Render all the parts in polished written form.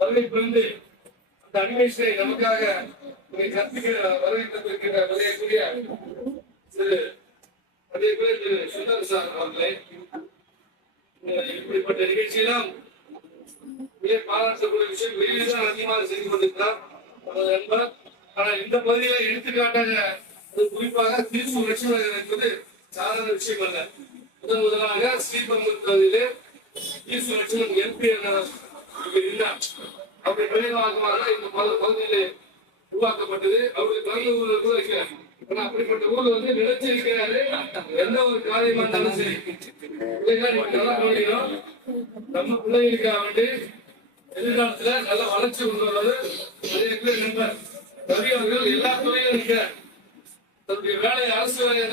வருகை புரிந்து அந்த அனிமேஷனை நமக்காக கற்பிக்க வருகை தந்திருக்கின்ற மரியாதைக்குரிய திரு சுந்தர் சார் அவர்களே, இப்படிப்பட்ட நிகழ்ச்சியெல்லாம் பாராட்டக்கூடிய விஷயம் வெளியில தான் அதிகமாக செய்து கொண்டிருக்கிறார் நண்பர். ஆனால் இந்த பகுதியில் எடுத்துக்காட்டாக குறிப்பாக திருப்பூர் லட்சுமி என்பது சாதாரண விஷயம் அல்ல. முதலாக ஸ்ரீபெரும்புதூர் பகுதியிலே திருப்பூர் லட்சுமணன் எம்பி இருந்தார். அவருடைய நினைவாகமாக இந்த பகுதியிலே உருவாக்கப்பட்டது. அவருடைய பிறந்த ஊர்ல கூட இருக்கிறார். ஆனா அப்படிப்பட்ட ஊர்ல வந்து நிலைச்சு இருக்கிறாரு. எந்த ஒரு காரியமா இருந்தாலும் சரி நல்லா கவனிக்கணும். நம்ம பிள்ளைகளுக்காக வேண்டி எதிர்காலத்துல நல்ல வளர்ச்சி கொண்டு வருவது நிறைய பேர் நண்பர் ரவி அவர்கள் எல்லா துறையிலும் இருக்கிறார். தன்னுடைய வேலையை அரசு வேலையை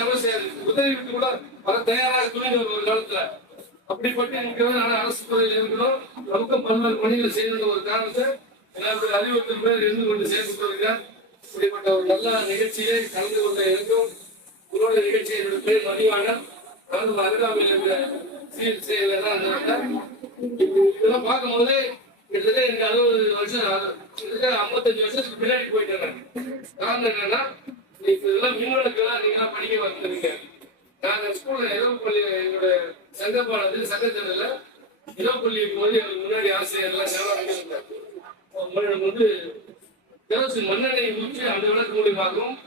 உதவிக்கு கூட வர தயாராக துணை ஒரு காலத்துல அப்படிப்பட்டு இருக்கிறது. ஆனால் அரசு துறையில் இருக்கணும். நமக்கும் பல்வேறு பணிகளை செய்யணும் ஒரு காரணத்தை எல்லாருடைய அறிவுறுத்தல் பேர் இருந்து கொண்டு செயல்பட்டு வருகிறார். இப்படிப்பட்ட ஒரு நல்ல நிகழ்ச்சியை கலந்து கொண்ட இருக்கும் உங்களோட நிகழ்ச்சியை என்னுடைய பேர் மதிவாணன் கலந்து அருகாமையில் இருக்கிற இதெல்லாம் பார்க்கும்போது கிட்டத்தட்ட எனக்கு 60 வருஷம் 55 வருஷத்துக்கு பின்னாடி போயிட்டேன். காரணம் என்னன்னா இதெல்லாம் மின்விளக்கெல்லாம் நீங்க படிக்க வந்துருக்கீங்க. நாங்க ஸ்கூல்ல இரவு பள்ளி என்னோட சங்கப்பாளத்தில் சங்கத்தில இரவு பள்ளி போது முன்னாடி ஆசிரியர்லாம் செலவு வந்து கேரசு மண்ணெண்ணெய் ஊற்றி அந்த விளக்கு மூலியமாகவும்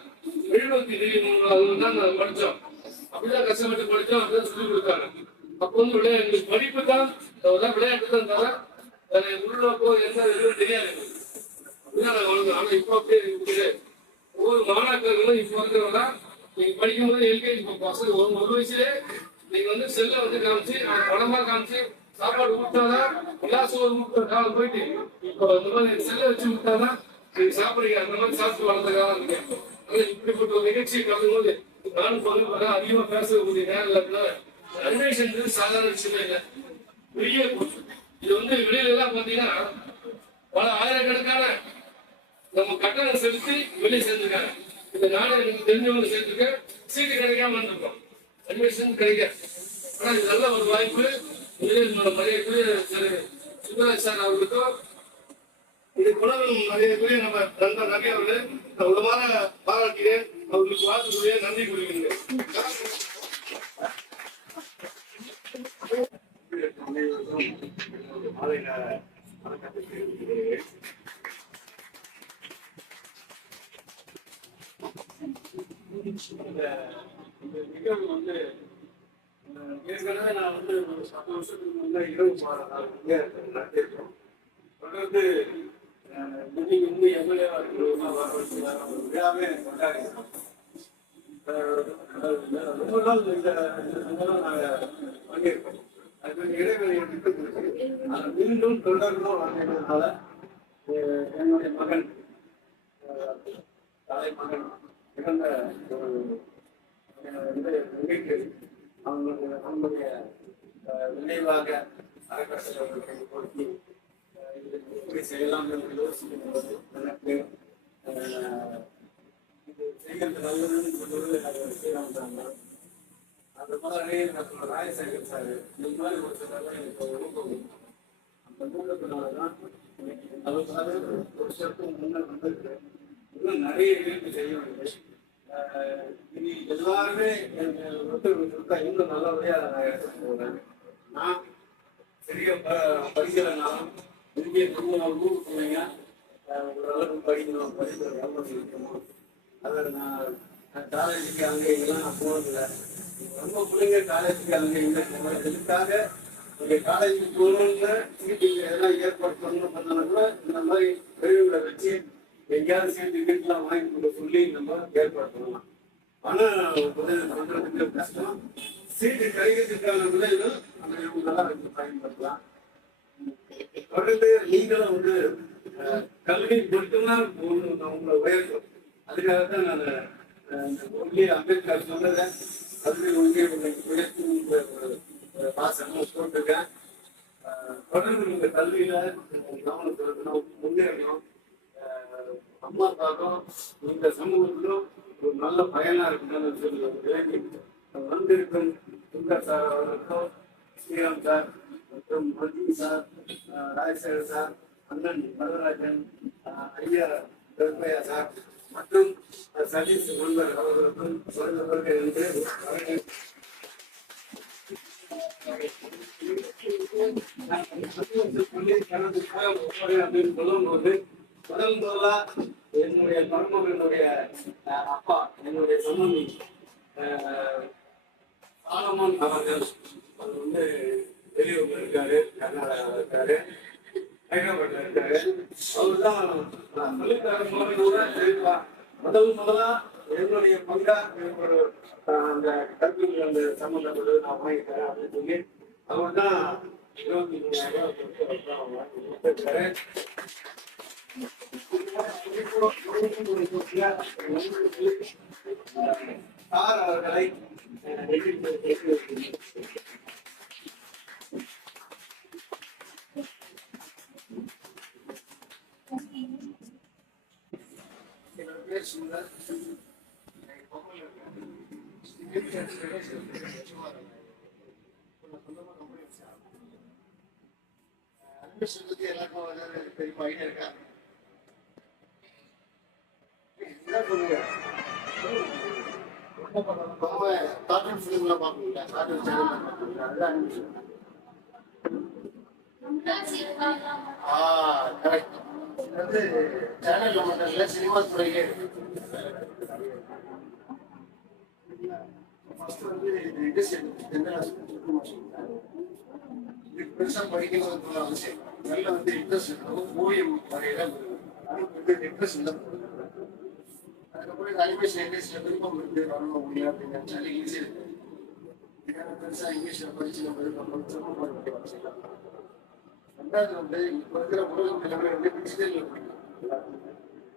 மெழுகுவர்த்தி திரி மூலமாகவும் தான் நாங்கள் படித்தோம். அப்படிதான் கஷ்டப்பட்டு படித்தோம். அப்படிதான் சொல்லிக் கொடுத்தாங்க. அப்போ வந்து எங்களுக்கு படிப்பு தான் விளையாட்டு தான் தவிர உள்நோக்கோ எந்த இதுவும் தெரியாது. அப்படிதான் நாங்கள் வளர்ந்தோம். ஆனால் இப்போ அப்படியே இருக்குது. ஒவ்வொரு மாணாக்கர்களும் இப்போ இருக்கிறவங்க நீங்க படிக்கும்போது எல்கேஜி பசங்க ஒரு வயசுலேயே நீங்க வந்து செல்லை வந்து காமிச்சு படமா காமிச்சு சாப்பாடு ஊட்டாதான் கிளாஸ் ஒரு ஊட்டுற காலம் போயிட்டு இப்போ இந்த மாதிரி செல்லை வச்சு விட்டாதான் நீங்க சாப்பிடுறீங்க. அந்த மாதிரி சாப்பிட்டு வளர்ந்த காலம் இருக்கு. இப்படிப்பட்ட ஒரு நிகழ்ச்சியை கலந்து போது நானும் பங்கு அதிகமா பேசக்கூடிய நேரம் இல்லை. அனிமேஷன் சாதாரண விஷயமே இல்லை. பெரிய இது வந்து வெளியில எல்லாம் பாத்தீங்கன்னா பல ஆயிரக்கணக்கான நம்ம கட்டணம் செலுத்தி வெளியே சேர்ந்துருக்காங்க. இந்த நாடு எனக்கு தெரிஞ்சவங்க சேர்த்துக்க சீட்டு கிடைக்காம இருந்திருக்கோம். அட்மிஷன் கிடைக்க. ஆனா இது நல்ல ஒரு வாய்ப்பு. மரியாதைக்குரிய திரு சுந்தராஜ் சார் அவர்களுக்கும் இது குணம் மரியாதைக்குரிய நம்ம நண்பர் நபி அவர்கள் உள்ளமான பாராட்டுகிறேன். அவர்களுக்கு வாழ்த்துக்குரிய நன்றி கூறுகிறேன். இந்த நிகழ்வு வந்து ஏற்கனவே நான் வந்து ஒரு 10 வருஷத்துக்கு முன்னாடி இரவு நடத்திருக்கோம். தொடர்ந்து இன்னும் எம்எல்ஏவா இருக்கிறவங்க வர வச்சு விழாவே கொண்டாடிக்கிறோம். ரொம்ப நாள் இந்த நாங்கள் பண்ணியிருக்கோம். அது இடைவெளி எடுத்து அதை மீண்டும் தொடரணும் அப்படின்றதுனால என்னுடைய மகன் தலைமகன் இறந்த ஒரு அவங்களுடைய நினைவாக அறக்கட்டளை கொடுத்து இப்படி செய்யலாம் என்று யோசிக்கும்போது எனக்கு இது செய்கிறது நல்லதுன்னு சொல்லுவது அதை செய்யலாம். அந்த மாதிரி டாக்டர் ராஜசேகர் சார் இந்த மாதிரி ஒரு சிலர் எனக்கு ஊக்கம். அந்த ஊக்கத்தினாலதான் இன்னைக்கு 40 வருஷத்துக்கு முன்னர் வந்திருக்கு. இன்னும் நிறைய இருக்கு செய்ய வேண்டிய. இனி எல்லாருமே ஒத்துழைப்பு இன்னும் நல்லபடியாக நான் எடுத்துட்டு போகிறேன். நான் சரியா படிக்கிறனாலும் இங்கே ஊருக்கு பிள்ளைங்க ஓரளவுக்கு படிக்கணும் படிக்கிற வியாபாரம் இருக்கணும். அதை நான் காலேஜுக்கு அங்கே இங்கெல்லாம் நான் போனதில்லை. ரொம்ப பிள்ளைங்க காலேஜுக்கு அங்கே இங்கே இதுக்காக இங்கே காலேஜுக்கு போகணும்னு சீட்டு எதெல்லாம் ஏற்பாடு பண்ணணும் பண்ணனா கூட இந்த மாதிரி கழிவுகளை வச்சு எங்கேயாவது சீட்டு வீட்டுலாம் வாங்கி கொடுக்க சொல்லி நம்ம ஏற்பாடு பண்ணலாம். ஆனால் உதவி பண்றதுக்கு கஷ்டம். சீட்டு கிடைக்கிறதுக்கான விலைகள் அந்த இவங்கெல்லாம் வந்து பயன்படுத்தலாம். தொடர்ந்து நீங்களும் வந்து கல்வி மட்டும்தான் உங்களை உயர்த்தும். அதுக்காக தான் நான் அம்பேத்கர் சொன்னதை கல்வி ஒன்றிய உயர்த்தும் வாசகம் போட்டிருக்கேன். தொடர்ந்து இந்த கல்வியில கவனம் செலுத்தணும், முன்னேறணும். அம்மா அப்பாக்கும் இந்த சமூகத்திலும் ஒரு நல்ல பயனா இருக்கணும்னு சொல்லி விளங்கி வந்திருக்கும் சுந்தர் சார் அவர்களுக்கும் ஸ்ரீராம் சார் மற்றும் மதி சார் ராஜசேகர் சார் அண்ணன் வரதராஜன், ஐயா பெருமையா சார் மற்றும் சதீஷ் முன்பர் அவர்களுக்கும் வருகிறவர்கள் என்று அப்படின்னு சொல்லும்போது முதலா என்னுடைய மருமகனுடைய அப்பா என்னுடைய சம்மந்தி சாலமன் அவர்கள் அவர் வந்து வெளியூர்ல இருக்காரு, கர்நாடகாவில் இருக்காரு, ஹைதராபாத்ல இருக்காரு. அவர் தான் சொல்லித்தரும் போது கூட சரிப்பா முதலா என்னுடைய பங்கா ஒரு அந்த கல்வி அந்த சம்பந்தப்பட்டது நான் வாங்கிக்கிறேன் அப்படின்னு சொல்லி அவர் தான் 23,000 சார் அவர்களை எல்லாருக்கும் பெரிய ஐடியா இருக்கா? கார்ட்டூன் ஃபிலிம்ல பாப்பீங்களா? கார்ட்டூன் சேனல் பாப்பீங்களா? அதுதான் கரெக்ட். இது வந்து சேனல்ல மட்டும் இல்ல, சினிமா துறையிலே இருக்கு. பெருசா படிக்கணும் அவசியம் நல்ல வந்து இன்ட்ரெஸ்ட் இருக்கணும். ஓவியம் வரையில இன்ட்ரெஸ்ட் இல்லை. அதுக்கப்புறம் இந்த அனிமேஷன் இண்டஸ்ட்ரியில விருப்பம் இருக்கு வரணும் முடியும் அப்படின்னு நினைச்சாலே ஈஸியா இருக்கு. பெருசா இங்கிலீஷ்ல படிச்சு நம்ம இதுக்கப்புறம் ரெண்டாவது வந்து இப்ப இருக்கிற உலகம் எல்லாமே வந்து டிஜிட்டல்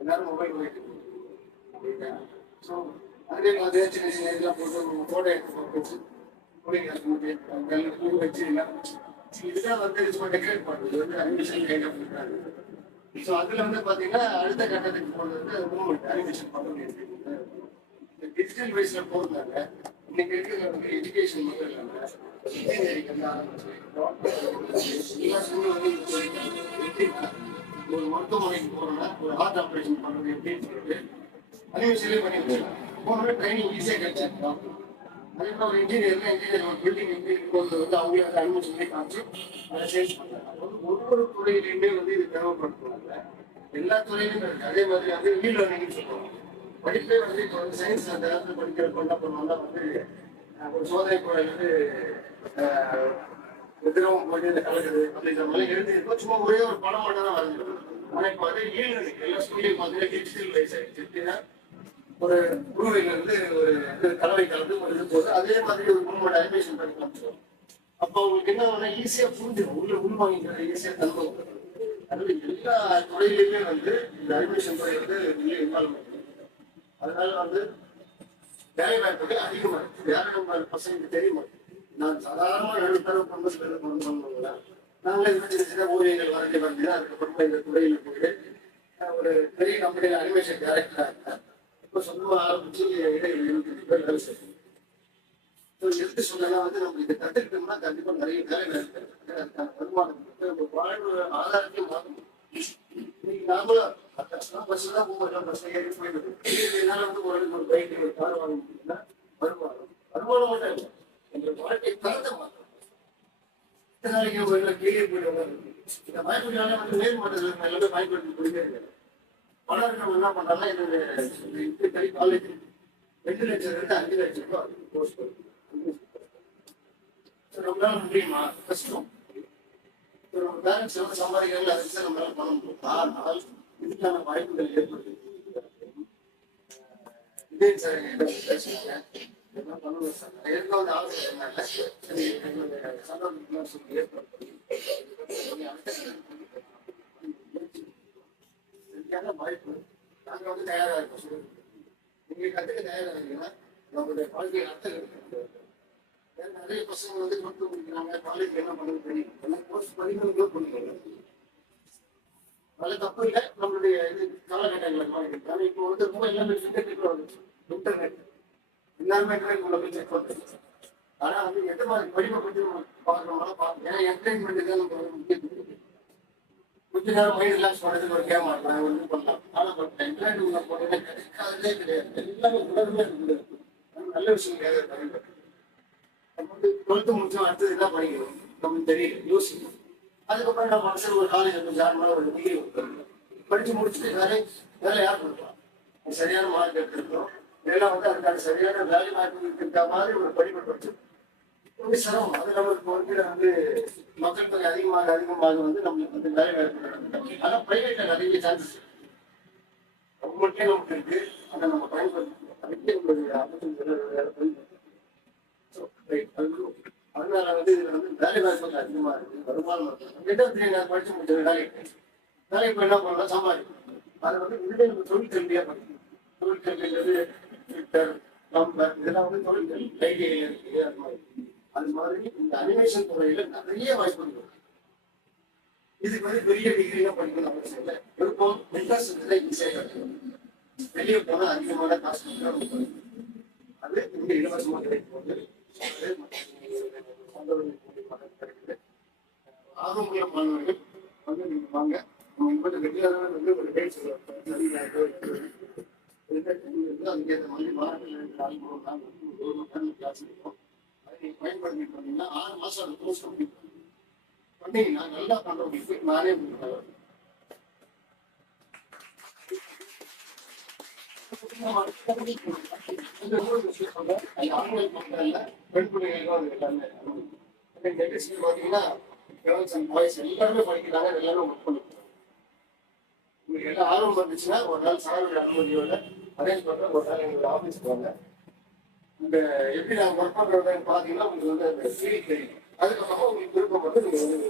எல்லாரும் மொபைல் போயிட்டு ஸோ அதே மாதிரி சின்ன சின்ன இதெல்லாம் போட்டு ஃபோட்டோ எடுத்து வச்சு பூ வச்சு எல்லாம் இதுதான் வந்து டெக்கரேட் பண்ணுறது வந்து அனிமேஷன் கைண்ட் ஆஃப் இருக்காங்க. ஸோ அதுல வந்து பாத்தீங்கன்னா அடுத்த கட்டத்துக்கு போறது வந்து மூவ்மெண்ட் அனிமேஷன் பண்ண முடியாது. இந்த டிஜிட்டல் வைஸ்ல போறதுனால இன்னைக்கு இருக்கிற எஜுகேஷன் மட்டும் இல்லாம இன்ஜினியரிங் வந்து ஆரம்பிச்சு ஒரு மருத்துவமனைக்கு போறோம்னா ஒரு ஹார்ட் ஆப்ரேஷன் பண்றது எப்படின்னு சொல்லிட்டு அனிமேஷன்லேயே பண்ணி வச்சிடலாம். போனோட ட்ரைனிங் ஈஸியாக கிடைச்சிருக்கோம். அதே மாதிரி ஒரு இன்ஜினியர் ஒரு பில்டிங் எப்படி கொண்டு வந்து அவங்களே அந்த அனிமேஷன்லேயே காமிச்சு அதை சேஞ்ச் பண்ணலாம். ஒவ்வொரு துறையிலையுமே வந்து இது தேவைப்படுத்துவாங்க. எல்லா துறையிலும் இருக்கு. அதே மாதிரி வந்து இ லேர்னிங் சொல்லுவாங்க. படிப்பே வந்து இப்போ வந்து சயின்ஸ் அந்த இடத்துல படிக்கிறப்ப என்ன பண்ணுவாங்க வந்து ஒரு சோதனை குழல் வந்து திரவம் போயிட்டு கலக்குது அப்படிங்கிற மாதிரி எழுதியிருக்கோம். சும்மா ஒரே ஒரு படம் மட்டும் தான் வரைஞ்சிருக்கும். ஆனால் இப்போ வந்து ஈழனுக்கு எல்லா ஸ்கூல்லையும் பார்த்தீங்கன்னா டிஜிட்டல் வைஸ் ஆகிடுச்சு. எப்படின்னா ஒரு குழுவையில இருந்து ஒரு கலவை கலந்து ஒரு இது போது அதே மாதிரி ஒரு குழுவோட அனிமேஷன் பண்ணி காமிச்சிடும். அப்போ அவங்களுக்கு என்ன வேணா ஈஸியா புரிஞ்சிடும். உள்ள உள்வாங்கிக்கிறது ஈஸியா தந்து. அதனால எல்லா துறையிலுமே வந்து இந்த அனிமேஷன் துறை வந்து இன்வால்வ் பண்ணுது. அதனால வந்து வேலை வாய்ப்புகள் அதிகமா இருக்கு. யாரும் பசங்களுக்கு தெரிய மாட்டேங்குது. நான் சாதாரண 2 தடவை பண்ணுவாங்களா நாங்களே சின்ன ஓவியங்கள் வரைஞ்சி தான் அதுக்கப்புறமா இந்த துறையில போயிட்டு ஒரு பெரிய கம்பெனியில அனிமேஷன் டைரக்டரா இருக்கேன். இப்போ சொந்தமா ஆரம்பிச்சு இடையில 25 பேர் வேலை செய்யணும். எதுக்கு சொன்னா வந்து நம்ம இதை கற்றுக்கிட்டோம்னா கண்டிப்பா நிறைய வேலை வாய்ப்பு அதுக்கான வருமானம் வாழ்வு ஆதாரத்தையும் மாற்றணும். இன்னைக்கு நாமளும் பஸ் தான் போகலாம். பஸ் ஏறி போயிடுது. இதனால வந்து ஒரு பைக் ஒரு கார் வாங்க முடியும்னா வருமானம் மட்டும் இல்லை என்ற வாழ்க்கை தரத்தை மாற்றணும். இத்தனை நாளைக்கு கீழே போயிடுவாங்க. இந்த பயன்படுத்தினால வந்து மேல்மட்டத்தில் எல்லாமே பயன்படுத்தி போயிட்டே இருக்காங்க. பணம் இருக்கிறவங்க என்ன பண்றாங்கன்னா இந்த காலேஜ் 2 லட்சம் இருந்து 5 லட்சம் ரூபாய் கோர்ஸ் நம்மளால முடியுமா? கஷ்டம். நம்ம பேரண்ட்ஸ் எவ்வளவு சம்பாதிக்கிறாங்க அதுக்கு நம்மளால பண்ண முடியும். ஆனால் இதுக்கான வாய்ப்புகள் ஏற்படுது. இதே சார் என்ன பண்ணுவோம் சார் எனக்கு வந்து ஆலோசனை சொன்னாங்க. சரி எங்களுடைய சந்தோஷம் சொல்லி ஏற்படுத்தி வாய்ப்பு நாங்க வந்து தயாரா இருக்கோம். நீங்க கத்துக்க தயாரா இருக்கீங்கன்னா நம்மளுடைய வாழ்க்கையை அர்த்தம் நிறைய பசங்க வந்து கொண்டு முடிக்கிறாங்க. காலேஜ் என்ன பண்ணுறது தெரியும். எல்லாம் கோர்ஸ் படிக்கிறதுக்கோ பண்ணிக்கிறாங்க. அதில் தப்பு இல்லை. நம்மளுடைய இது காலகட்டங்களுக்கு மாதிரி இருக்காங்க. இப்போ வந்து ரொம்ப எல்லாமே இன்டர்நெட் எல்லாருமே உள்ள போய் செக் பண்ணுறது. ஆனால் வந்து எந்த மாதிரி படிப்பை பற்றி நம்ம பார்க்கணும்னா பார்க்கணும். ஏன்னா என்டர்டைன்மெண்ட்டுக்கு நம்ம முக்கியத்துவம். கொஞ்ச நேரம் மைண்ட் ரிலாக்ஸ் பண்ணுறதுக்கு ஒரு கேம் ஆடலாம் வந்து பண்ணலாம். ஆனால் இன்டர்நெட் உள்ள போனீங்கன்னா கிடைக்காததே கிடையாது. எல்லாமே உலகமே இருக்குது. நல்ல விஷயம் கிடையாது. நம்ம வந்து 12th முடிச்சோம், அடுத்தது என்ன படிக்கணும் நமக்கு தெரியல, யோசிக்கணும். அதுக்கப்புறம் நம்ம மனசில் ஒரு காலேஜ் வந்து ஜாயின் பண்ண ஒரு டிகிரி படிச்சு முடிச்சுட்டு வேலை யார் கொடுக்கலாம்? சரியான மார்க் எடுத்துருக்கோம், இதெல்லாம் வந்து அதுக்கான சரியான வேலை வாய்ப்பு இருக்க மாதிரி ஒரு படிப்பு படிச்சு ரொம்ப சிரமம். அது நம்மளுக்கு வந்து மக்கள் தொகை அதிகமாக வந்து நம்மளுக்கு வந்து வேலை வாய்ப்பு. ஆனால் பிரைவேட்ல நிறைய சான்சஸ் உங்களுக்கே நமக்கு இருக்கு. அதை நம்ம பயன்படுத்தணும். அதுக்கே நம்மளுடைய ஆப்பர்ச்சுனிட்டி. அதனால வந்து இதுல வந்து வேலை வாய்ப்புகள் அதிகமா இருக்கு, வருமானம் இருக்கு. நான் படிச்சு முடிச்சது வேலைக்கு போய் என்ன பண்ணலாம், சம்பாதிக்கணும். அதை வந்து இதுவே நம்ம தொழில் கல்வியா படிக்கணும். தொழில் கல்விங்கிறது ட்விட்டர், நம்பர், இதெல்லாம் வந்து தொழில் கல்வி லைப்ரரி இருக்கு. அது மாதிரி இந்த அனிமேஷன் துறையில நிறைய வாய்ப்புகள் இருக்கு. இதுக்கு வந்து பெரிய டிகிரிலாம் படிக்கணும் அவசியம் இல்லை. விருப்பம் இன்ட்ரெஸ்ட் ஈஸியாக கிடைக்கும். வெளியே போனா அதிகமான காசு கொடுக்குறோம். அது இங்க இலவசமாக கிடைக்கும் போது ஆர்வமுள்ள மாணவர்கள் வந்து நீங்க வாங்க. வெற்றியாளர்கள் வந்து ஒரு பேர் சொல்லுவாங்க. அதுக்கேற்ற மாதிரி மாணவர்கள் கிளாஸ் இருக்கும். அதை நீங்க பயன்படுத்தி பண்ணீங்கன்னா 6 மாசம் அந்த கோர்ஸ் கம்ப்ளீட் பண்ணீங்கன்னா நல்லா பண்றவங்களுக்கு நானே பெண் பிள்ளைகளுக்கும் அது எல்லாமே பாத்தீங்கன்னா கேர்ள்ஸ் அண்ட் பாய்ஸ் எல்லாருமே படிக்கிறாங்க, எல்லாமே ஒர்க் பண்ணிக்கிறாங்க. உங்களுக்கு எல்லாம் ஆர்வம் வந்துச்சுன்னா ஒரு நாள் சார் அனுமதியோட அரேஞ்ச் பண்ற ஒரு நாள் எங்களோட ஆஃபீஸ்க்கு வாங்க. இந்த எப்படி நான் ஒர்க் பண்றதுன்னு பாத்தீங்கன்னா உங்களுக்கு வந்து அந்த ஃபீல் தெரியும். அதுக்கப்புறமா உங்களுக்கு விருப்பம் வந்து நீங்க வந்து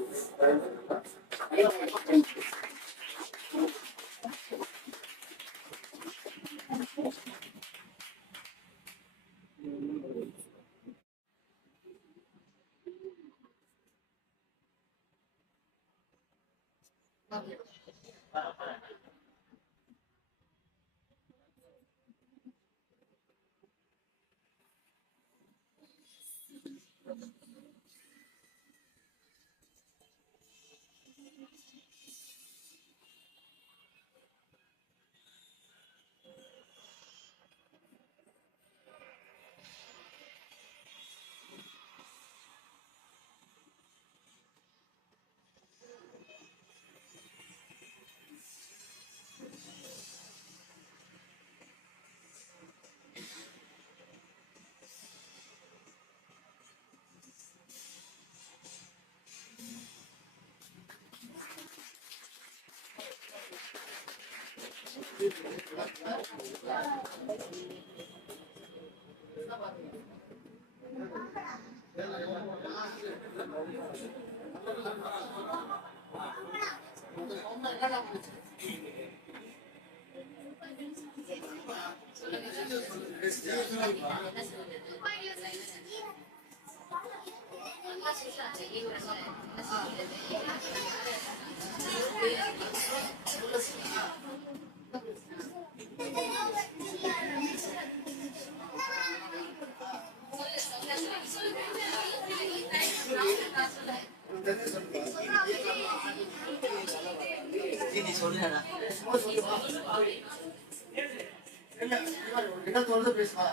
என்ன தோணுது பேசுவா.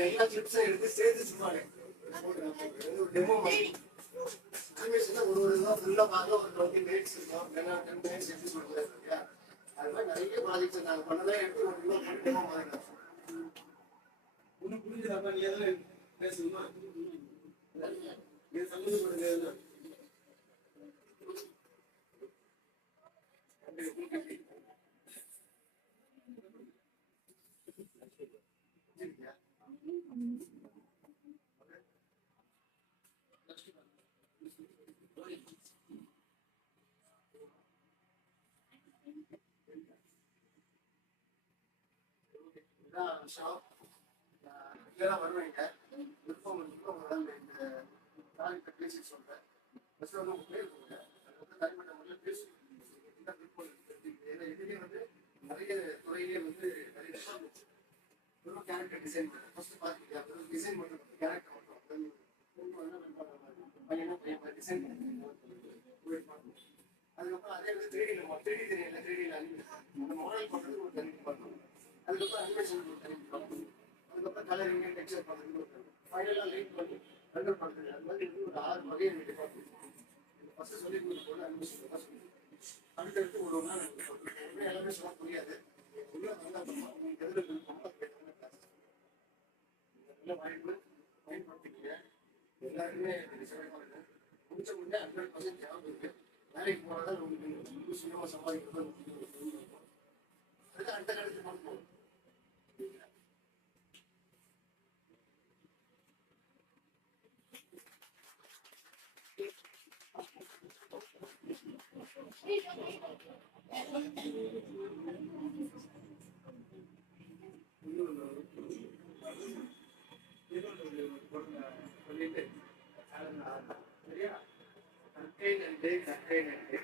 எல்லா கிளிப்ஸும் எடுத்து சேர்த்து சும்மா டெமோ மாதிரி ஒரு இதுதான் ஃபுல்லா பார்க்க ஒரு 20 மினிட்ஸ் இருக்கும், 10 மினிட்ஸ் எப்படி சொல்றது. அது மாதிரி நிறைய ப்ராஜெக்ட்ஸ் நாங்கள் பண்ணதான் எடுத்து ஒரு கிலோ டெமோ மாதிரி ஒன்றும் புரிஞ்சுதாப்பா. நீ எதுவும் பேசணுமா? இது சம்மந்தப்படுங்க. இதான் விஷயம். இதெல்லாம் வருவீங்க விருப்பம் இந்த நாளைக்கு பேசி சொல்றேன். ஃபர்ஸ்ட் வந்து உங்க பேர் கொடுங்க. அது வந்து தனிப்பட்ட முறையில் பேசி என்ன விருப்பம் இருக்கு. ஏன்னா இதுலேயே வந்து நிறைய துறையிலே வந்து நிறைய டிபார்ட்மெண்ட்ஸ் வெறும் கேரக்டர் டிசைன் பண்ணுறேன். ஃபர்ஸ்ட் பார்த்துக்கிட்டா வெறும் டிசைன் பண்ணுறது கேரக்டர் மட்டும் பையனா பையன் டிசைன் பண்ணுறது. அதுக்கப்புறம் அதே வந்து 3D தெரியல 3D அந்த மாடல் பண்ணுறது ஒரு தனி டிபார்ட்மெண்ட். அதுக்கப்புறம் அனிமேஷன் ஒரு தனி டிபார்ட்மெண்ட். அதுக்கப்புறம் கலரிங் டெக்ஸ்சர் பண்ணுறது ஒரு ஃபைனலாக லைட் பண்ணி ரெண்டர் பண்ணுறது. அது மாதிரி வந்து ஒரு 6 வகை எனக்கு டிபார்ட்மெண்ட். ஃபர்ஸ்ட் சொல்லி கொடுத்து அனிமேஷன் தான் சொல்லி அடுத்தடுத்து ஒரு நாள் எனக்கு எல்லாமே சொல்ல புரியாது. உள்ள வந்தால் உங்களுக்கு எதில் விருப்பமோ அது எல்லாமே கிளாஸஸ் நல்ல வாய்ப்பு பயன்படுத்திக்கங்க. எல்லாருமே சிறப்பாக இருக்கு. முடிச்ச முடிஞ்சா 100% ஞாபகம் இருக்கு. வேலைக்கு போனால் உங்களுக்கு சுயமாக சம்பாதிக்கிறது அதுக்கு அடுத்த கருத்து கொண்டு போகும். சொல்லிட்டு சரியா கற்கை நன்றி கற்கை நன்றி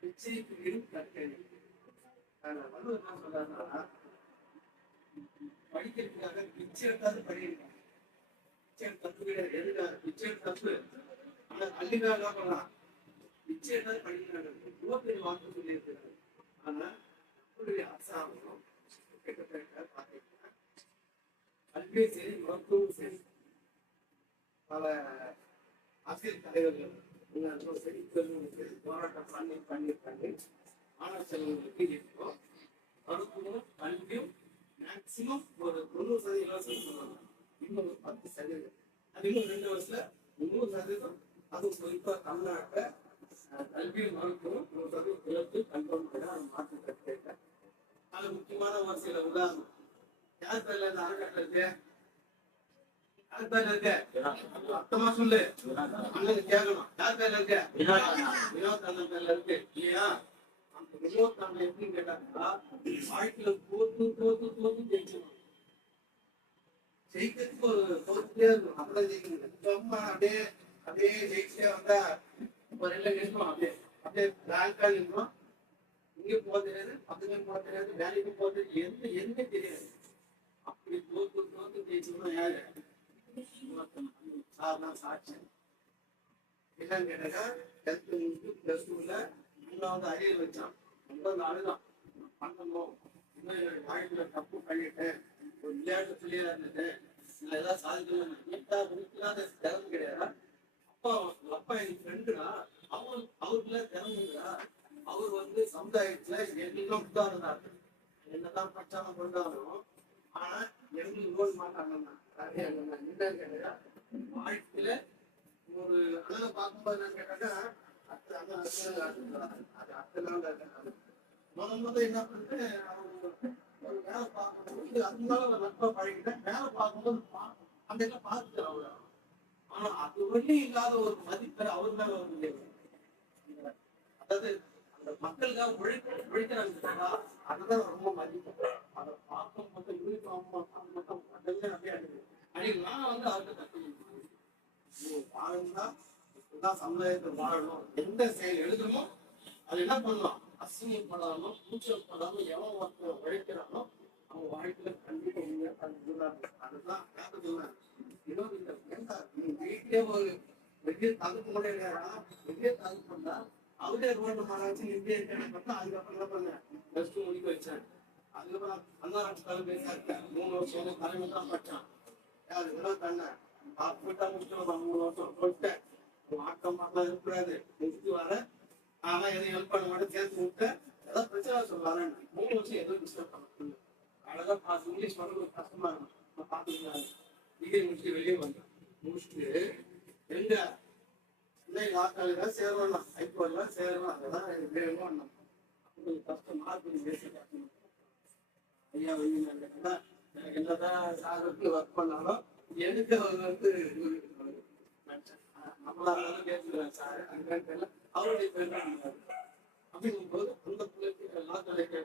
பிச்சைக்கு கற்கை நன்றி. வந்து என்ன சொல்றாருன்னா படிக்கிறதுக்காக பிச்சை எடுத்தாது படிக்கிறாங்க. பிச்சை தப்பு கிடையாது. எதுக்காக பிச்சை தப்பு ஆனா கல்விக்காக என்ன பண்ணலாம் பிச்சை எடுத்தாது படிக்கிறாங்க. பெரிய வாக்கு சொல்லி இருக்கிறாங்க. ஆனா நம்மளுடைய அரசாங்கம் கிட்டத்தட்ட பார்த்தீங்கன்னா கல்வி சரி மருத்துவம் சரி பல அரசியல் தலைவர்கள் சரி சரி போராட்டம் பண்ணி மாணவ செல்வங்களுக்கு இப்போ மருத்துவம் கல்வியும் மேக்சிமம் ஒரு 90% இலவசம் சொல்லுவாங்க. இன்னும் ஒரு 10%. அது இன்னும் 2 வருஷத்துல 100%. அதுவும் குறிப்பா தமிழ்நாட்டில் கல்வியும் மருத்துவம் 100% இழப்பு கண்ட்ரோல் பண்ண மாற்றம் கற்றுக்கிட்டேன். அது முக்கியமான ஒரு சில உதாரணம். யார் பேர்ல இந்த அறக்கட்டளை இருக்கு? யார் பேர்ல இருக்கு? அர்த்தமா சொல்லு. அண்ணன் கேட்கணும். யார் பேர்ல இருக்கு? வினோத் அண்ணன் பேர்ல இருக்கு இல்லையா? அந்த வினோத் அண்ணன் எப்படின்னு கேட்டாங்கன்னா வாழ்க்கையில தோத்து ஜெயிக்கணும். ஜெயிக்கிறதுக்கு ஒரு தோத்துட்டே இருக்கும். அப்படியே ஜெயிக்கணும். சும்மா அப்படியே ஜெயிச்சே வந்தா ஒரு 2 நிமிஷம் அப்படியே பிளாங்கா நிற்கணும். இங்க போக தெரியாது, பக்கத்துக்கு போக தெரியாது, வேலைக்கு போக தெரியாது, எதுவுமே தெரியாது. அப்படி தோத்து ஜெயிச்சோம்னா யாரு சாட்சி என்னன்னு கேட்டாக்கா 10th முடிச்சு +2ல 3வது அரியர் வச்சான். ரொம்ப நாளுதான் பண்ணணும். இன்னும் வாழ்க்கையில தப்பு பண்ணிட்டேன், ஒரு விளையாட்டு பிள்ளையா இருந்துட்டேன், இல்ல ஏதாவது சாதிக்கணும் திறமை கிடையாது. அப்பா என் ஃப்ரெண்டுனா அவருக்குள்ள திறமைங்களா அவர் வந்து சமுதாயத்துல எல்லாம் உதாரணம் என்னதான் பிரச்சாரம் கொண்டாலும் ஆனா எங்களுக்கு ரோல் மாட்டாங்கன்னா வாழ்க்கையில ஒரு அண்ணனை பார்க்கும்போது என்ன கேட்டாக்கா முதல்ல என்ன பண்ணிட்டு ஒரு வேலை பார்க்கும்போது அதனால நட்பா பழகிட்டேன். வேலை பார்க்கும்போது அந்த எல்லாம் பார்த்துட்டு அவரு ஆனா அது வரையும் இல்லாத ஒரு மதிப்பை அவர் மேல வர முடியாது. அதாவது அந்த மக்களுக்காக உழைக்கிறாங்க அதுதான் ரொம்ப மதிப்பு. அதை பார்க்கும் போது யூனிஃபார்ம் அதெல்லாம் அப்படியே அன்னைக்கு நான் வந்து அவர்கிட்ட கற்றுக்கணும். வாழணும்னா சமுதாயத்தை வாழணும். எந்த செயல் எழுதணுமோ அது என்ன பண்ணலாம் அசிங்கப்படாம கூச்சப்படாம எவன் ஒருத்தர் உழைக்கிறானோ அவங்க வாழ்க்கையில கண்டிப்பா அதுதான் சொன்னேன். வீட்டிலே ஒரு பெரிய தகுப்பு கூட பெரிய தகுப்பு பண்ணா அவரே ரோடு மாறாச்சு இந்திய பண்ணா அதுக்கப்புறம் என்ன பண்ணேன் +2 முடிக்க வச்சேன். அதுக்கப்புறம் அண்ணாராட்சி தலைமை 3 வருஷம் தலைமை தான் படிச்சான். யாரு இதெல்லாம் தானே போட்டா முடிச்சு 3 வருஷம் போட்டேன். ஆட்டம் மாட்டா இருக்கக்கூடாது முடிச்சு வர ஆனா எதையும் ஹெல்ப் பண்ண மாட்டேன் சேர்த்து விட்டேன். ஏதாவது பிரச்சனை சொல்லுவாங்க 3 வருஷம் எதுவும் டிஸ்டர்ப் பண்ண அழகா பாஸ் இங்கிலீஷ் பண்ண கஷ்டமா இருக்கும். பார்த்துருக்காங்க டிகிரி முடிச்சுட்டு வெளியே வந்தேன். முடிச்சுட்டு எங்க வாக்காளர் தான் சேரணும் ஹைகோர்ட்ல சேரணும் அதெல்லாம் எனக்கு வேணும். கொஞ்சம் கஷ்டம் மார்க் பேசி ஐயா கேட்டா எனக்கு என்னதான் சாகருக்கு ஒர்க் பண்ணாலும் எனக்கு அவர் வந்து நம்மளால கேட்டுக்கிறேன் சார் அங்கே அவருடைய பேர் அப்படிங்கும் போது அந்த பிள்ளைக்கு எல்லா தலைக்கு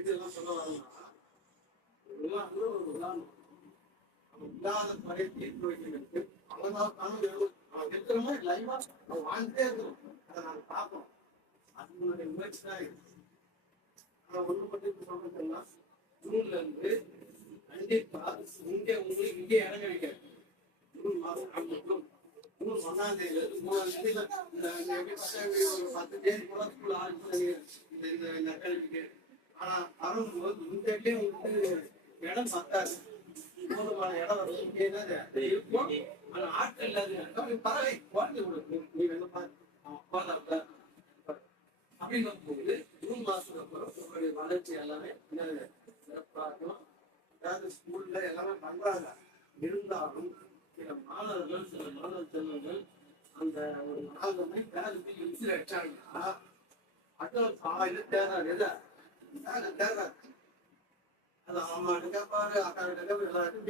இதெல்லாம் சொல்ல வரலாம். இதெல்லாம் கூட ஒரு உதாரணம். அவன் இல்லாத குறையை தீர்த்து வைக்கிறதுக்கு அவங்கதான் கனவு. அவன் இருக்கிற மாதிரி லைவா அவன் வாழ்ந்தே இருக்கணும். அதை நாங்க பார்ப்போம். அதனுடைய முயற்சி தான் இது. ஆனா ஒண்ணு பத்தி சொல்றதுன்னா, ஜூன்ல இருந்து கண்டிப்பா உங்களுக்கு இங்கே இறங்க வைக்காது. ஜூன் மாதம் ஜூன் 1ஆம் தேதி 3ஆம் தேதியில ஒரு 10 தேதி கூட ஸ்கூல் ஆரம்பிச்சு இந்த கல்விக்கு. ஆனா வரும்போது இந்த இடத்துல உங்களுக்கு இடம் பத்தாது. போதுமான இடம் வரும். இங்க என்னது இருக்கும். ஆனா ஆட்கள் இல்லாத பறவை குழந்தை கொடுக்கும். நீ வேணும் பாரு அவன் அப்பா அப்படின்னு போது ஜூன் மாசத்துக்கு அப்புறம் உங்களுடைய வளர்ச்சி எல்லாமே சிறப்பாக இருக்கும். அதாவது ஸ்கூல்ல எல்லாமே பண்றாங்க. இருந்தாலும் சில மாணவர்கள் சில மாணவ செல்வங்கள் அந்த ஒரு 4 மணிக்கு பேருக்கு விசில் அடிச்சாங்கன்னா அடுத்த காலையில தேர்றாரு எதை தேர்றாரு. அது அம்மாட்டு கேட்பாரு, அக்கா கிட்ட கேட்பாரு, எல்லாருக்கும்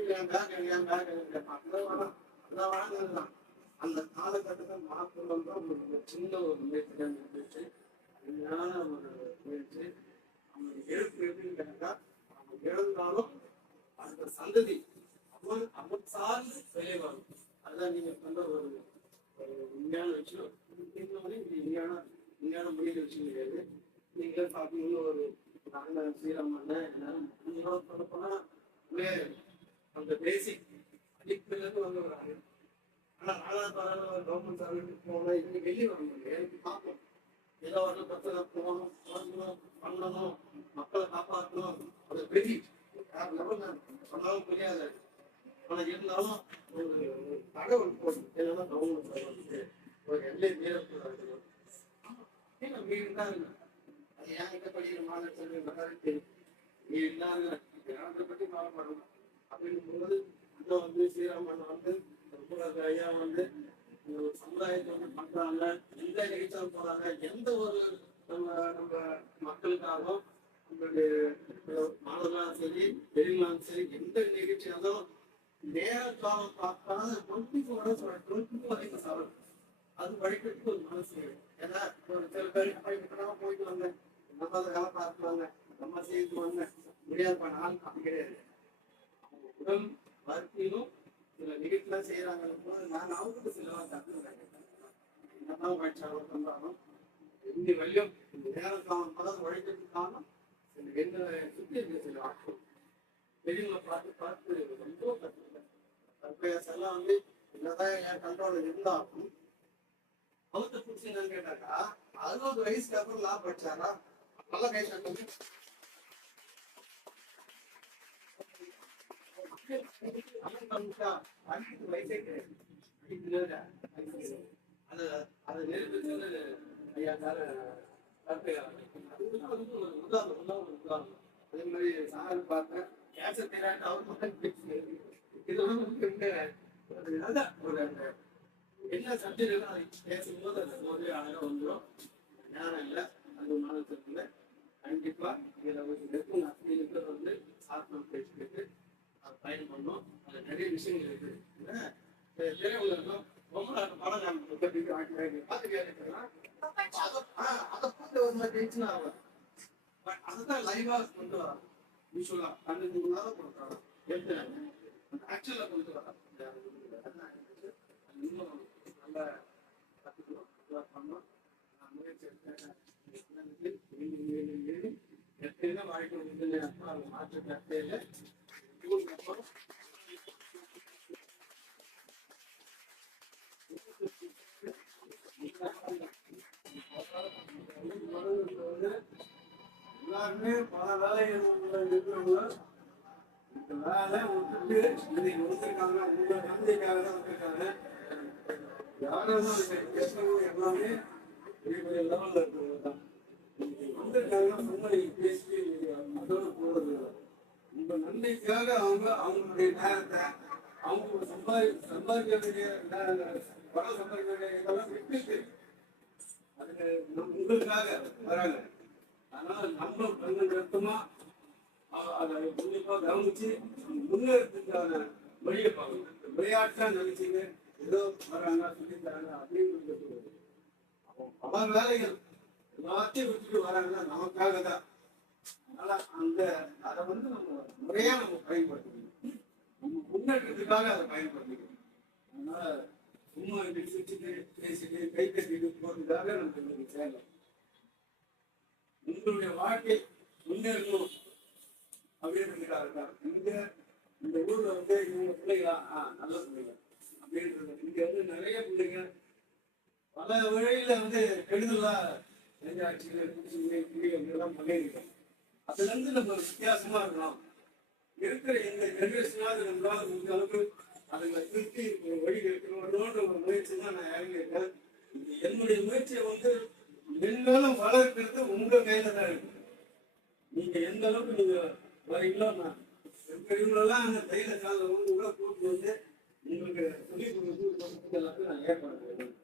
வாங்கினதுதான். அந்த காலகட்டத்தை மாற்றணும் தான் ஒரு சின்ன ஒரு முயற்சியாக இருந்துச்சு. உண்மையான ஒரு முயற்சி. அவங்க எழுப்பு எப்படின்னு கேட்டா அவங்க எழுந்தாலும் அந்த சந்ததி அவன் சார்ந்து வெளியே வரும். அதுதான் நீங்க சொன்ன ஒரு உண்மையான விஷயம். இன்னொன்று இது உண்மையான முடிவு விஷயம் கிடையாது. நீங்களே பார்த்தீங்கன்னா ஒரு நாங்கள் ஸ்ரீராமன் எல்லாரும் சொல்ல போனா அந்த பேசிக் அடிப்பிலிருந்து வந்து வராங்க. ஆனா நாலாவது கவர்மெண்ட் சர்வீஸ் போனா இன்னைக்கு வெளியே வர முடியும். எனக்கு பார்ப்போம் ஏதோ ஒரு பிரச்சனை போகணும் பண்ணணும் மக்களை காப்பாற்றணும். அது பெரிய சொன்னாலும் புரியாது. ஆனா இருந்தாலும் ஒரு தகவல் போடும் என்னன்னா கவர்மெண்ட் சர்வீஸ் ஒரு எல்லை மீறக்கூடாது. வீடு தான் இருக்கு. அது என்கிட்ட படிக்கிற மாணவர்கள் நீ இல்லாத யாரை பற்றி கவலைப்படணும் அப்படின்னும் போது இன்னும் வந்து ஸ்ரீராமன் வந்து ஐயா வந்து சமுதாயத்தை வந்து பண்றாங்க. எந்த நிகழ்ச்சியும் போறாங்க. எந்த ஒரு நம்ம மக்களுக்காகவும் நம்மளுடைய மாணவர்களாலும் சரி பெரியவங்களும் சரி எந்த நிகழ்ச்சியாலும் நேர காலம் பார்க்காத 24 hours 24 வரைக்கும் சாப்பிடும். அது படிக்கிறதுக்கு ஒரு மனசு. ஏன்னா ஒரு சில பேர் போயிட்டு வந்தேன் நம்ம அதை வேலை பார்த்துவாங்க நம்ம செய்து வந்தேன் முடியாது நாள் அப்படி கிடையாது. அவங்க உடல் வருத்தியும் சில நிகழ்ச்சிலாம் செய்யறாங்க. நான் அவங்களுக்கு சில தட்டுறேன். என்னதான் வாய்ச்சாலும் தந்தாலும் இந்த வழியும் நேரம் காலம் உழைக்கிறதுக்கான என்ன சுற்றி இருக்க சில ஆட்கள் பெரியவங்களை பார்த்து ரொம்ப கற்றுக்கிட்டேன். தற்பெல்லாம் வந்து என்னதான் என் கண்ட்ரோல் இருந்தாலும் அவத்தை பிடிச்சி என்னன்னு கேட்டாக்கா 60 வயசுக்கு அப்புறம் லா படிச்சாரா நல்லா கை தட்டு. வயசே கிடையாது. அதை நிரூபிச்சது ஐயா உதாரணம். அதே மாதிரி சார் பார்த்தேன் கேன்சர் தெரியாட்டு அவர் இது ஒரு என்ன சப்ஜெக்ட் பேசும்போது அது போது அழகாக வந்துடும். ஞானம் இல்லை அது மாதத்துல கண்டிப்பா இதுல ஒரு நெருப்பு நம்பிக்கை வந்து ஆத்மா பேசிக்கிட்டு அதை பயன் பண்ணோம். அதுல நிறைய விஷயங்கள் இருக்குது. திரையுலகம் பொம்மலாட்ட படம் நான் பார்த்து கேட்கலாம். அதை பார்த்து ஒரு மாதிரி டென்ஷன் ஆகும். பட் அதுதான் லைவா கொண்டு வரோம். யூஸ்வலா கண்ணுக்கு முன்னால கொண்டு வரோம். எப்படி ஆக்சுவலா கொண்டு வரோம். இன்னும் நல்லா கற்றுக்கணும் பண்ணோம். முயற்சி எப்பயுமே வாழ்க்கை வந்து மாற்று கட்டையில எல்லாருமே பல வேலைகள் இருக்கிறவங்க இந்த வேலை விட்டுட்டு இன்னைக்கு வந்திருக்காங்க. உங்க நன்மைக்காக தான் வந்திருக்காங்க. யாரும் எல்லாமே பெரிய லெவல்ல இருக்கிறவங்க தான் வந்திருக்காங்கன்னா முன்னாடி பேசி அதோட போறது இல்லை. உங்க நன்மைக்காக அவங்களுடைய நேரத்தை அவங்க சம்பாதிக்க வேண்டிய பணம் சம்பாதிக்க வேண்டிய இதெல்லாம் விட்டுட்டு அதுக்கு உங்களுக்காக வராங்க. அதனால நம்ம கொஞ்சம் நிறுத்தமா அதை கண்டிப்பா கவனிச்சு முன்னேறதுக்கான வழியை பார்க்கணும். விளையாட்டா நினைச்சீங்க ஏதோ வராங்க சொல்லி தராங்க அப்படின்னு பல வேலைகள் எல்லாத்தையும் விட்டுட்டு வராங்கன்னா நமக்காக தான். அதனால அதை வந்து நம்ம முறையா நம்ம பயன்படுத்திக்கணும், நம்ம முன்னேற்றத்துக்காக அதை பயன்படுத்திக்கணும். அதனால சும்மா இப்படி சிரிச்சுட்டு பேசிட்டு கை கட்டிட்டு போறதுக்காக நமக்கு இன்னைக்கு சேரல. உங்களுடைய வாழ்க்கை முன்னேறணும் அப்படின்றதுக்காக தான் இந்த ஊர்ல வந்து இவங்க பிள்ளைங்களா நல்ல பிள்ளைங்க அப்படின்றது. இங்க வந்து நிறைய பிள்ளைங்க பல வழியில வந்து கெடுதலா செஞ்சாச்சு, எல்லாம் பண்ணியிருக்கோம். அதுல இருந்து நம்ம வித்தியாசமா இருக்கணும். இருக்கிற இந்த ஜென்ரேஷனாவது நம்மளால முடிஞ்ச அளவுக்கு அதுங்களை திருத்தி ஒரு வழி இருக்கணும்ன்ற ஒரு முயற்சி தான் நான் இறங்கியிருக்கேன். என்னுடைய முயற்சியை வந்து மென்மேலும் வளர்க்கிறது உங்க கையில தான் இருக்கு. நீங்க எந்த அளவுக்கு நீங்க வரீங்களோ, நான் பெரியவங்களெல்லாம் அந்த தைல காலில் வந்து கூட கூப்பிட்டு வந்து உங்களுக்கு சொல்லி கொடுத்து எல்லாத்தையும் நான் ஏற்பாடு செய்வேன்.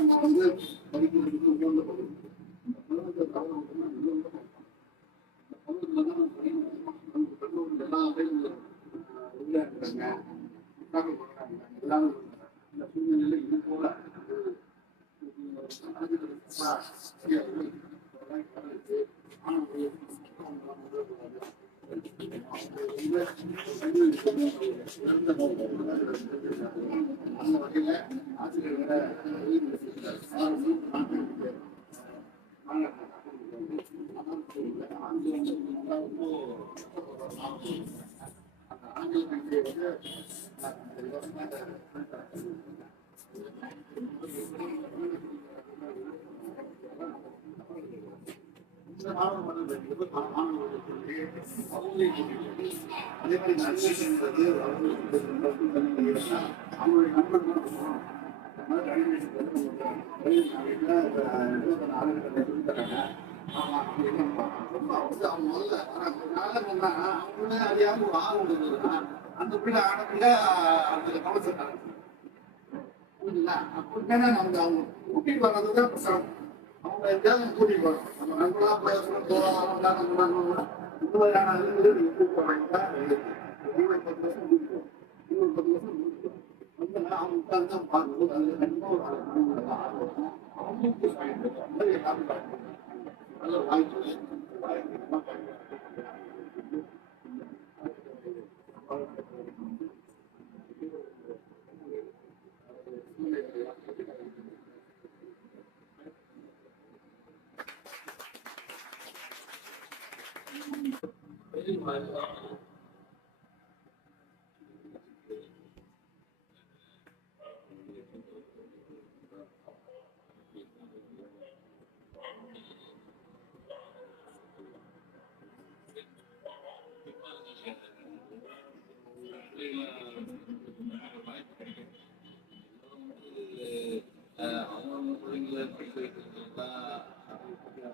நம்ம வந்து எல்லாரும் இந்த சூழ்நிலையில இது போல அந்த வகையில ஆசிரியர்களை அதே மாதிரி நன்மைன்றது அவங்களுடைய நண்பர்கள் அந்த பிள்ளை ஆன பிள்ளை அந்த கவலை அப்படின்னா நம்ம அவங்க கூட்டிட்டு வர்றதுதான் பிரச்சனை. அவங்க எங்கேயாவது கூட்டிட்டு வரோம், நம்ம நண்பர்களா பேசணும் போகலாம், இந்த மாதிரியான இது நீங்க கூப்பிட்டு வர்றீங்களா 10 வருஷம் அவங்க உட்கார்ந்து தான் பார்க்கும்போது அது கண்டிப்பாக ஒரு அவங்களுக்கு நல்ல வாய்ப்பு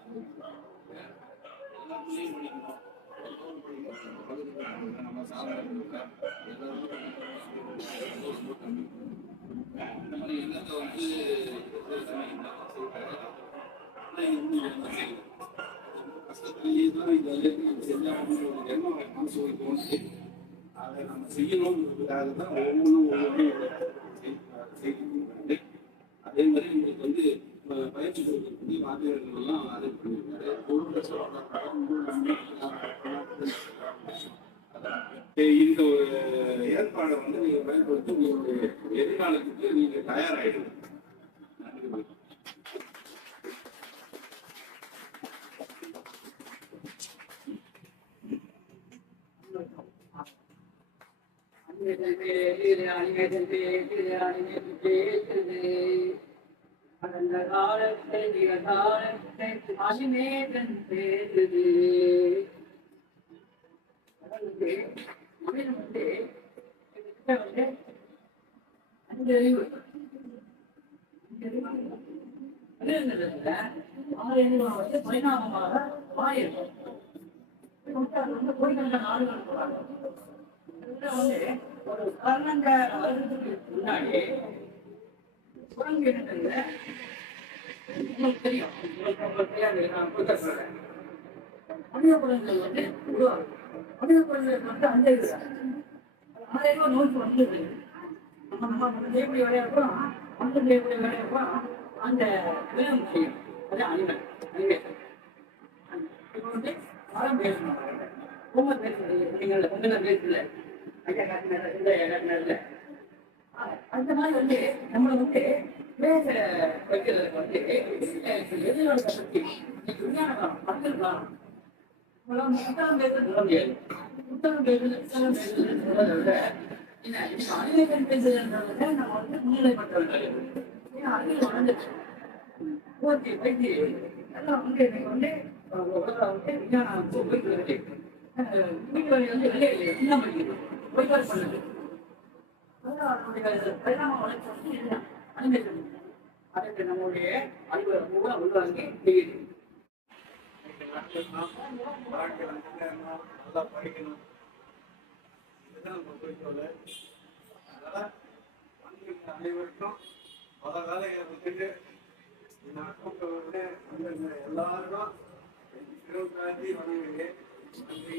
எல்லா பிள்ளையும் படிக்கணும், எல்லோரும் படிக்கணும், பக்கத்துல இருக்கிறவங்க, நம்ம சாப்பிட்றவங்க எல்லாரும் ரொம்ப கம்மி. இந்த மாதிரி எண்ணத்தை வந்து செய்வாங்க. ஆனால் இது வந்து என்ன செய்யும் கஷ்டத்துலேயே தான் இதெல்லாம் செஞ்சாகணும் ஒரு எண்ணம் மனசு ஒரு தோணுச்சு. அதை நம்ம செய்யணுங்கிறதுக்காக தான் ஒவ்வொன்றும் செய்யணும். அதே மாதிரி உங்களுக்கு வந்து பயிற்சி கொடுக்கக்கூடிய வாத்தியர்கள்லாம் அதை பண்ணியிருக்காரு. இந்த ஒரு ஏற்பாடை வந்து நீங்க பயன்படுத்தி உங்களுடைய எதிர்காலத்துக்கு நீங்க தயாராகிடுங்க. நன்றி. கடந்த காலத்தை நிகழ்காலத்தை அணிமேகன் பேசுது. மனிதன் வந்து அஞ்சறிவு வந்து பரிணாமமாக மாறிடும். கோடிக்கணக்கான நாடுகள் போறாங்க. வந்து ஒரு கர்ணங்க வருடத்துக்கு முன்னாடி குரங்கு என்னது உங்களுக்கு தெரியும், உங்களுக்கு தெரியாது, நான் கொடுக்க சொல்றேன். மனித குரங்குகள் வந்து உருவாகும். மனித குரங்குகளுக்கு வந்து அஞ்சறிவு 1000 நோய்க்கு வந்தது. நம்ம செய்யக்கூடிய விளையாடுறோம், மனிதன் செய்யக்கூடிய விளையாடுறோம், அந்த விளையாடம் செய்யும். அது அனிமல் அனிமேஷன். இப்போ வந்து மரம் பேசணும், பூமை பேசுறது, நீங்கள் உங்களை பேசல, ஐயா காட்டினார் இல்லை, ஐயா காட்டினார்ல. அந்த மாதிரி வந்து நம்மளை வந்து பேச வைக்கிறதுக்கு வந்து எதிரோட சக்தி விஞ்ஞான காலம், மக்கள் காலம். புத்தகம் பேசுறது சொல்ல முடியாது. புத்தகம் பேசுறது புத்தகம் பேசுறதுன்னு சொல்றதை விட என்ன அனிமேஷன் பேசுறதுன்றத நம்ம வந்து முன்னிலைப்படுத்த வேண்டும். ஏன்னா அறிவியல் வளர்ந்துச்சு, போட்டி பயிற்சி எல்லாம் வந்து இன்னைக்கு வந்து உலகம் வந்து விஞ்ஞானம் போயிட்டு இருக்கு. வீட்டு வழி வந்து வெளியே என்ன பண்ணிக்கணும் போய்கால் பண்ணுது. பரிணாம வளர்ச்சி வந்து இதுதான் அனிமேஷன். அதற்கு நம்முடைய அறிவு மூலம் உள்வாங்கி செய்யுது. வாழ்க்கை நல்லா படிக்கணும், இதுதான் நம்ம குறிக்கோள். அதனால அனைவருக்கும் பல வேலைகளை விட்டுட்டு கூட்டம் வந்து எல்லாருக்கும் வணங்குகிறேன். நன்றி.